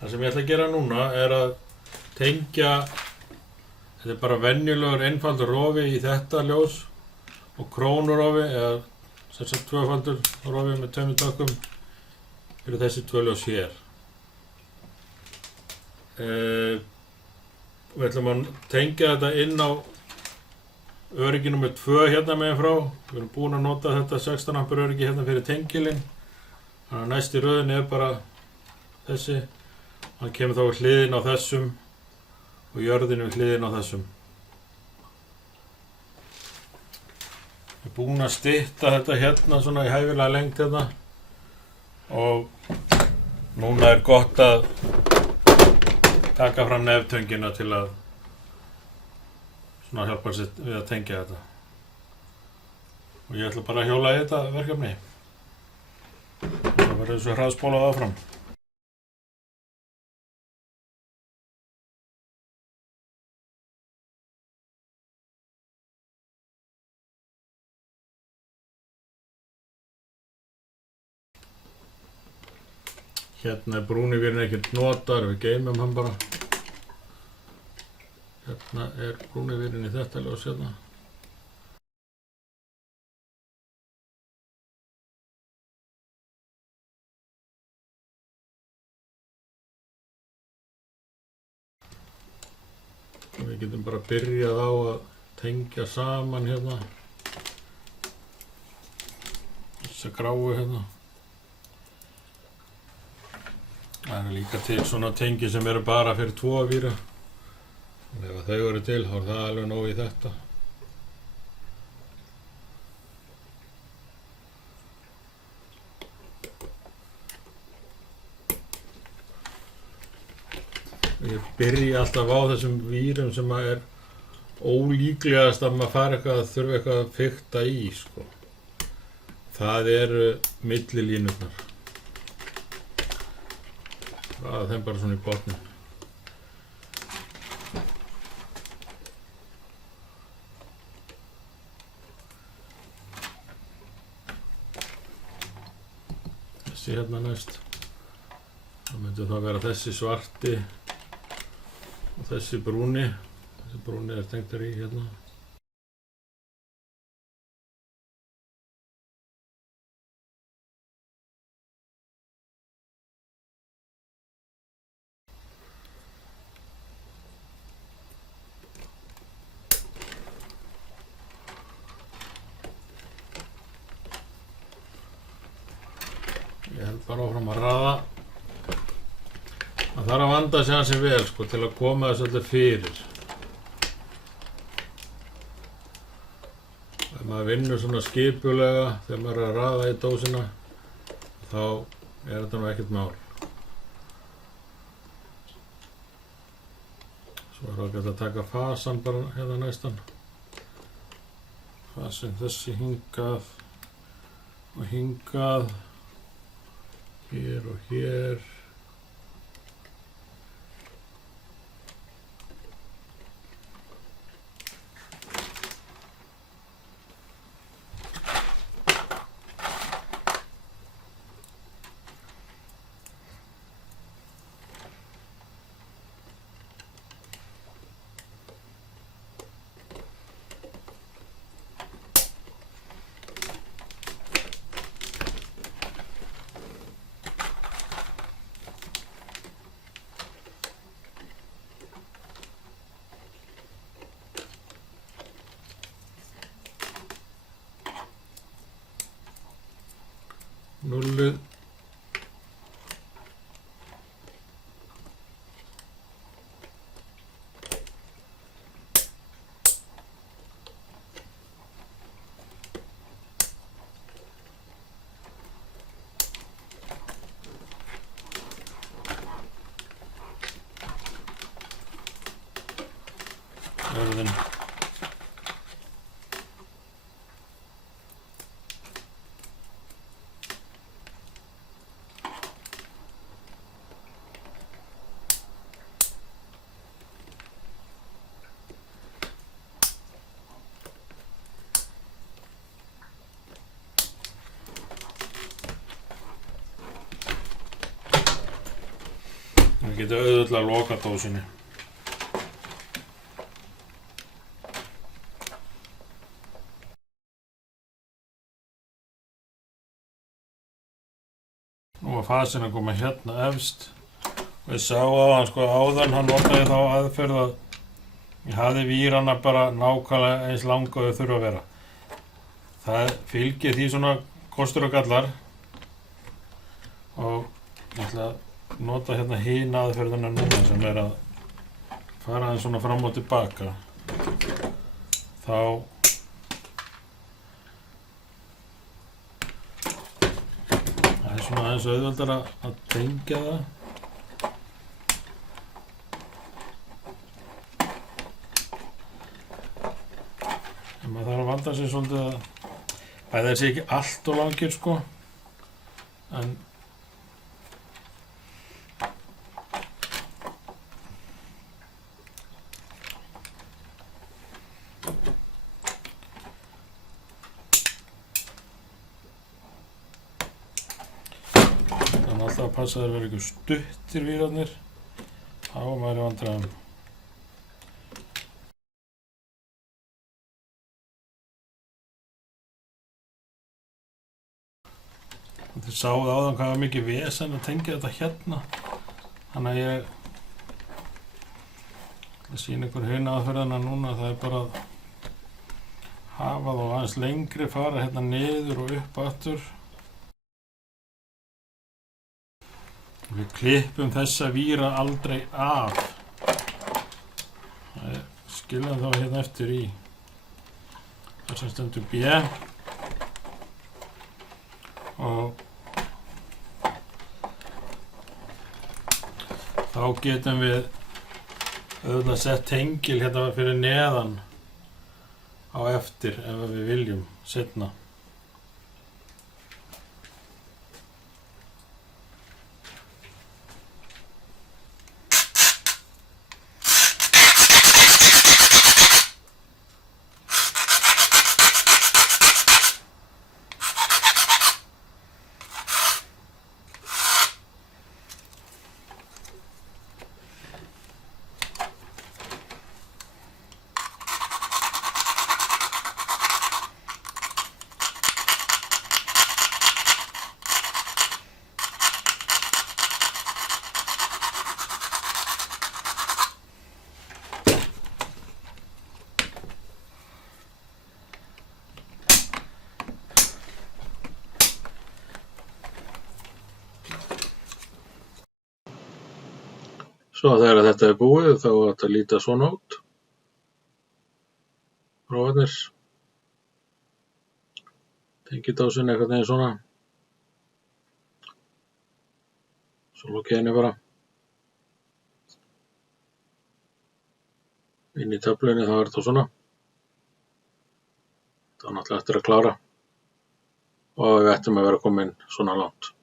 Það sem ég ætla að gera núna að tengja, þetta bara venjulegur einfaldur rofi í þetta ljós og krónurofi eða sem sagt tvöfaldur rofi með tveimur tökkum fyrir þessi tvö ljós hér. Við ætlum að tengja þetta inn á öryggi nr. 2 hérna megin frá. Við erum búin að nota þetta 16 ampere öryggi hérna fyrir tengilinn. Þannig að næst í röðinni bara þessi. Hann kemur þá við hliðin á þessum og jörðin við hliðin á þessum. Ég er búin að stytta þetta hérna svona í hæfilega lengt hérna og núna gott að taka fram neftöngina til að svona hjálpa sér við að tengja þetta. Og ég ætla bara að hjóla í þetta verkefni. Það verður þessu hraðspólað áfram. Hérna brúnivírinn ekkert notaður, við geymum hann bara. Hérna brúnivírinn í þetta ljós hérna. Við getum bara byrjað á að tengja saman hérna. Þessa gráu hérna. Það líka til svona tengi sem eru bara fyrir 2 víra. Og ef þau eru til, þá það alveg nóg í þetta. Ég byrja alltaf á þessum vírum sem ólíklegast að maður fara eitthvað að þurfa eitthvað að fikta í, sko. Það eru millilínurnar. Raða þeim bara svona í botnin. Þessi hérna næst. Það myndi þá vera þessi svarti og þessi brúni. Þessi brúni tengdur í hérna. Ég held bara áfram að raða. Það þarf að vanda sig ansi vel, sko, til að koma þessu öllu fyrir. Ef maður vinnur svona skipulega þegar maður að raða í dósina, þá þetta nú ekkert mál. Svo ágætt að taka fasan bara hérna næstan. Fasin þessi hingað og hingað. Hér og hér. Nullið. Jörðin. Það getur auðvitað að loka dósinni. Nú var fasinn að koma hérna efst og ég sá á hann sko áðan, hann notaði þá aðferð að ég hafði vírana bara nákvæmlega eins langa og þau þurfa að vera. Það fylgir því svona kostur og gallar og ég ætla að nota hérna hin aðferðina núna sem er að fara aðeins svona fram og tilbaka. Þá það er svona aðeins auðveldara að tengja það. En maður þarf að vanda sig svolítið að það sé ekki allt of langir sko. En alltaf að passa að það verður ekki stuttir vírarnir, þá er maður í vandræðum. Þið sáuð áðan hvað var mikið vesen að tengja þetta hérna, þannig að ég ætla að sýna ykkur hina aðferðina núna. Það er bara að hafa þá aðeins lengri, fara hérna niður og upp aftur. Við klippum þessa víra aldrei af. Skilja þá hérna eftir í þar sem stendur B. Og þá getum við auðvitað sett tengil hérna fyrir neðan á eftir ef við viljum seinna. Svo þegar þetta er búið þá á þetta að líta svona út. Rófarnir. Tengidásin einhvern veginn svona. Svo lokið henni bara. Inn í töflunni þá er þetta svona. Það er náttúrulega eftir að klára. Og við ættum að vera komin svona langt.